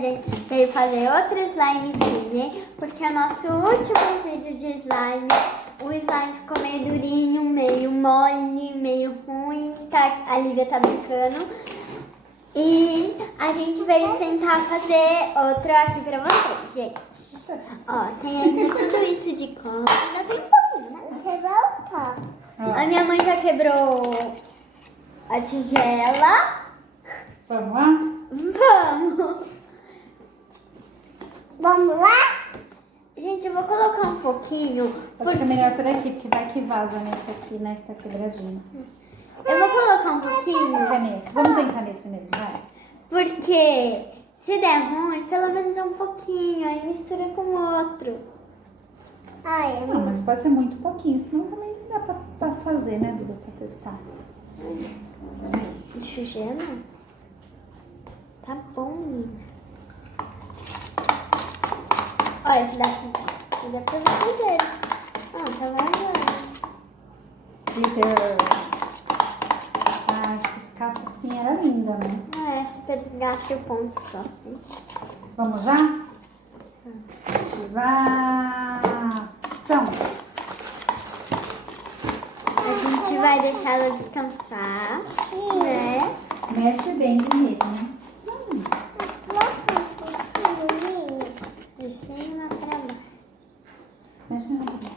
gente veio fazer outro slime Disney, porque o nosso último vídeo de slime, o slime ficou meio durinho, meio mole, meio ruim, tá? A Lívia tá brincando. E a gente veio tentar fazer outro aqui pra vocês, gente. Ó, tem ainda tudo isso de cola. Ainda tem um pouquinho, né? Quebrou o top. A minha mãe já quebrou a tigela. Vamos lá? Vamos! Vamos lá? Gente, eu vou colocar um pouquinho. Acho que é melhor por aqui, porque vai que vaza nesse aqui, né? Que tá quebradinho. Eu vou colocar um pouquinho. Fica nesse. Vamos tentar nesse mesmo, vai. Porque se der ruim, pelo menos é um pouquinho. Aí mistura com o outro. Ai, Não, mas pode ser muito pouquinho, senão também dá pra fazer, né, Duda? Pra testar. Sujando? Tá bom, menina. Olha, esse daqui. Esse dá pra fazer. Ah, tá vendo? Glitter. Ah, se ficasse assim era linda, né? Ah, é, se pegasse o ponto só assim. Vamos já? Ativação. A gente vai deixar ela descansar, né? Mexe bem primeiro, né? De cima pra baixo. Mexe rápido.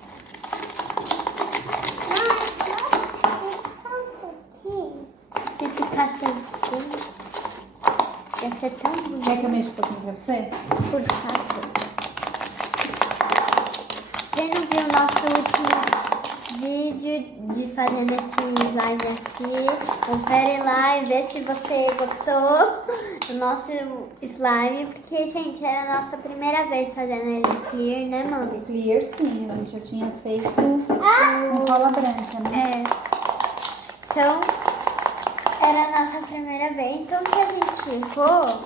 Se ficasse assim, ia ser tão bonito. Quer que eu mexa um pouquinho pra você? Por favor. Quem não viu o nosso último vídeo de fazendo esse slime aqui, confere lá e vê se você gostou do nosso slime, porque, gente, era a nossa primeira vez fazendo ele clear, né, mami? Clear sim, a gente já tinha feito com cola branca, né? É. Então, era a nossa primeira vez. Então, se a gente errou,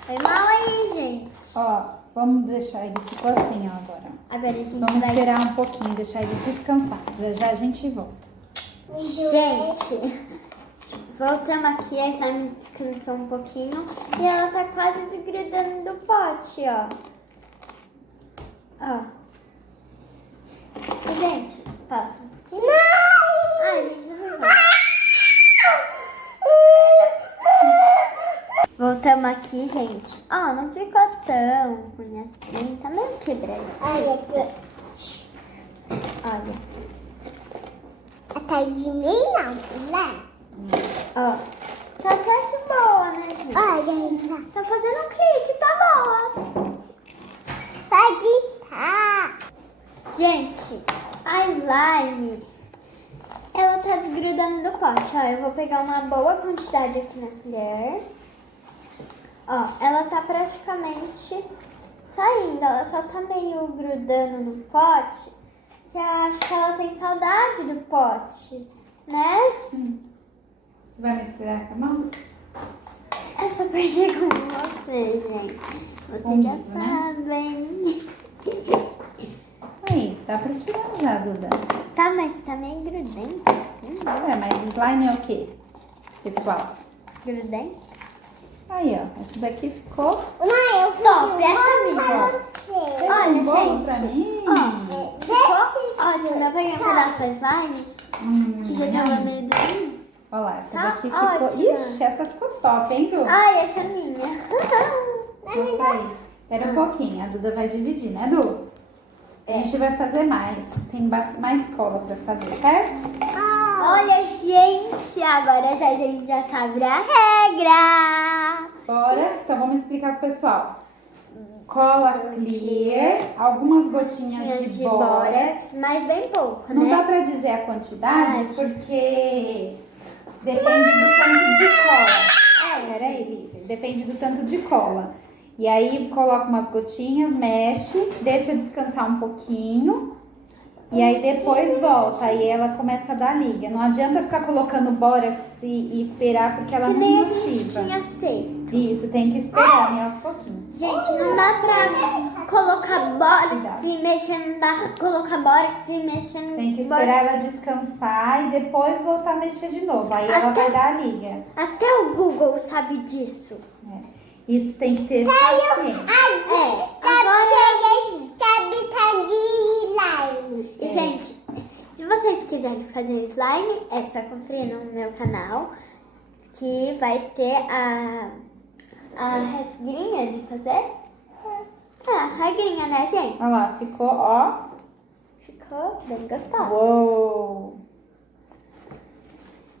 foi mal aí, gente. Ó, vamos deixar ele, ficou assim, ó, agora. Agora a gente Vamos vai... esperar um pouquinho, deixar ele descansar. Já já a gente volta. Gente, voltamos aqui, a slime descansou um pouquinho e ela tá quase desgrudando do pote, ó. Ó. E, gente, passa um pouquinho. Não! Ai, gente, não vai. Voltamos aqui, gente. Ó, não ficou tão ruim assim. Tá meio quebrado. Olha aqui. Olha. Até de mim não, né? Ó. Tá até de boa, né, gente? Olha, Tá fazendo um clique, tá boa. pode tá. Gente, a slime, ela tá desgrudando do pote. Ó, eu vou pegar uma boa quantidade aqui na colher. Ó, ela tá praticamente saindo. Ela só tá meio grudando no pote. Que eu acho que ela tem saudade do pote, né? Você vai misturar com a mão? Essa parte é com você, gente. Vocês já Comigo, né? sabem. Aí, dá pra tirar já, Duda. Tá, mas tá meio grudento. Assim, né? Ué, mas slime é o quê, pessoal? Grudento? Aí, ó, essa daqui ficou Mãe, eu Top, essa fiz minha. pra você. Olha, bom gente. pra mim. Ó, ficou ótimo. Eu peguei um pedaço de slime. Que já tava meio durinho. Olha lá, essa Tá daqui ficou... ótima. Ixi, essa ficou top, hein, Du? Ai, essa é minha. Gostei. Espera um pouquinho, a Duda vai dividir, né, Du? A gente vai fazer mais. Tem mais cola pra fazer, certo? Olha, gente, agora a gente já sabe a regra. Bora, então vamos explicar pro pessoal. Cola clear, algumas gotinhas de bórax. Mas bem pouco, Não né? dá pra dizer a quantidade, Verdade. porque depende do tanto de cola. É, Peraí, Lívia. Depende do tanto de cola. E aí coloca umas gotinhas, mexe, deixa descansar um pouquinho. E aí depois volta, aí ela começa a dar liga. Não adianta ficar colocando bórax e esperar, porque ela Que não nem a gente motiva. tinha feito. Isso, tem que esperar, né, aos pouquinhos. Gente, não dá pra colocar bórax e mexer, não dá pra colocar bórax e mexer. Tem que esperar ela descansar e depois voltar a mexer de novo. Aí ela vai dar a liga. Até o Google sabe disso. É. Isso tem que ter paciência. E, gente, se vocês quiserem fazer slime, é só conferir no meu canal, que vai ter a regrinha de fazer. A regrinha, né, gente? Olha lá, ficou, ó. Ficou bem gostosa. Uou!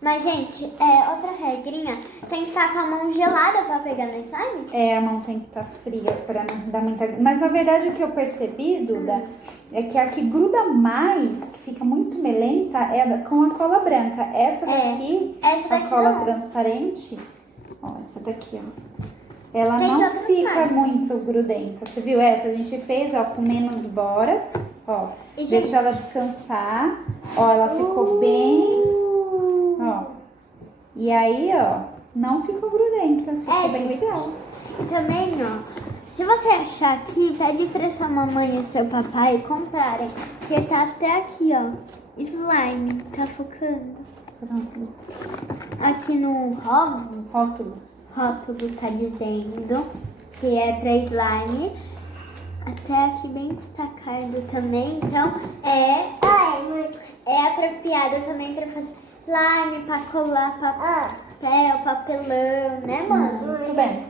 Mas, gente, outra regrinha, tem que estar com a mão gelada pra pegar no slime? A mão tem que estar fria para não dar muita... Mas, na verdade, o que eu percebi, Duda, é que a que gruda mais, que fica muito melenta, é com a cola branca. Essa daqui, Essa a daqui cola não. transparente, ó, essa daqui, ó. Ela Tem de não outras fica marcas. muito grudenta. Você viu essa? A gente fez, ó, com menos bórax, ó. E, gente, Deixa ela descansar. Ó, ela ficou bem, ó. E aí, ó, não ficou grudenta. Ficou bem gente, legal. e também, ó, se você achar aqui, pede pra sua mamãe e seu papai comprarem, porque tá até aqui, ó, slime, tá focando. Pronto. Aqui no Rótulo. rótulo tá dizendo que é pra slime, até aqui bem destacado também, então é apropriado também pra fazer slime, pra colar papel, papelão, né, mano? Muito bem.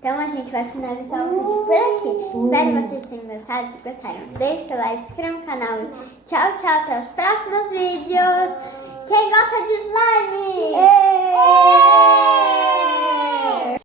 Então a gente vai finalizar o vídeo por aqui. Espero que vocês tenham gostado. Se gostaram, deixe seu like, se inscreva no canal. Tchau, tchau. Até os próximos vídeos. Quem gosta de slime? Êêêê!